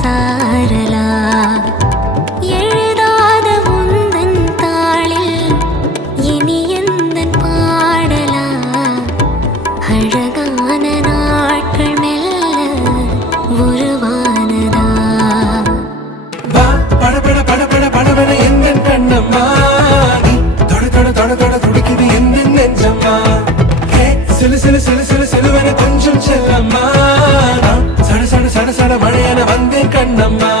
சாரலா எழுதாத உந்தன் தாளில் இனி எந்தன் பாடலா அழகான நாட்கள் மெல்ல உருவானதா வா பட பட பட பட படவன எந்தன் கண்ணம்மா நீ தொட தொட தொட தொட துடிக்குது எந்தன் நெஞ்சம்மா சிலு சிலு சிலு சிலு சிலுவன கொஞ்சம் செல்லம்மா சட சட சட சட மழையன வந்தேன் கண்ணம்மா